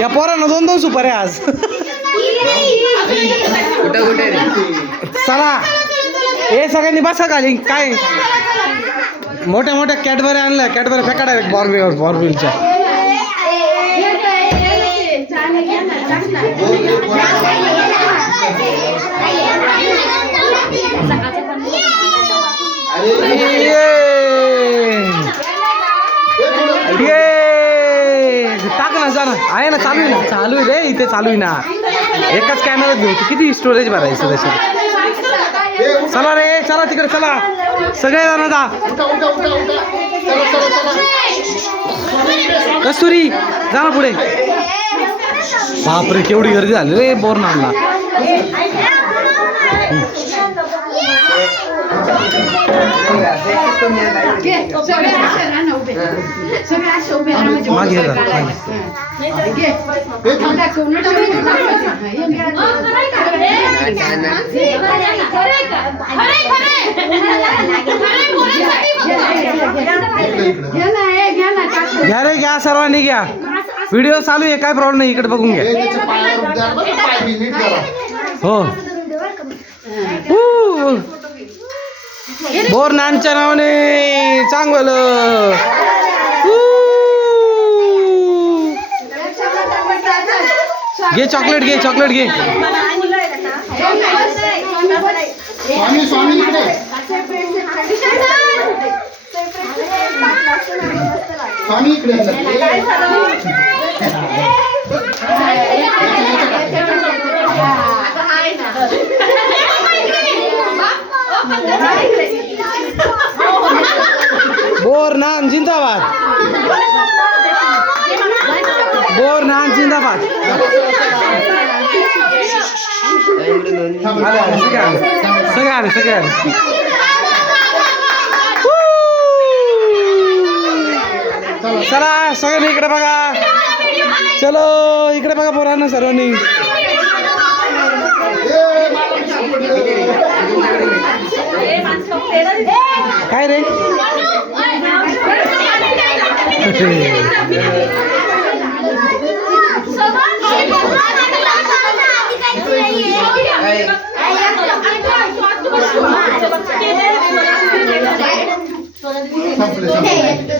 या पोरांना 2-2 सुपाऱ्या आज. चला हे सगळ्यांनी बसा खाली. काय मोठ्या मोठ्या कॅडबऱ्या आणल्या, कॅडबऱ्या फेका डायरेक्ट बॉर्बिलच्या. टाक ना जा ना, आहे ना, चालू आहे ना, चालू आहे रे इथे, चालू आहे ना. एकाच कॅमेऱ्यात घेऊ, किती स्टोरेज भरायचं त्याच्यात. चला रे, चला तिकडे, चला सगळे जण जा. कस्तुरी जा ना पुढे. बापरे केवढी गर्दी झाली रे बोरनाला. घ्या रे, घ्या सर्वांनी घ्या. व्हिडिओ चालू आहे, काय प्रॉब्लेम नाही, इकडे बघून घ्या. हो बोरनांच्या नावाने चांगलं. घे चॉकलेट, घे चॉकलेट, घे. बोरनान जिंदाबाद, बोरनान जिंदाबाद. सगळे आले, सगळे आले. चला सगळ्यांनी इकडे बघा. चलो इकडे बघा पोरांना सर्वांनी. काय रे संपले.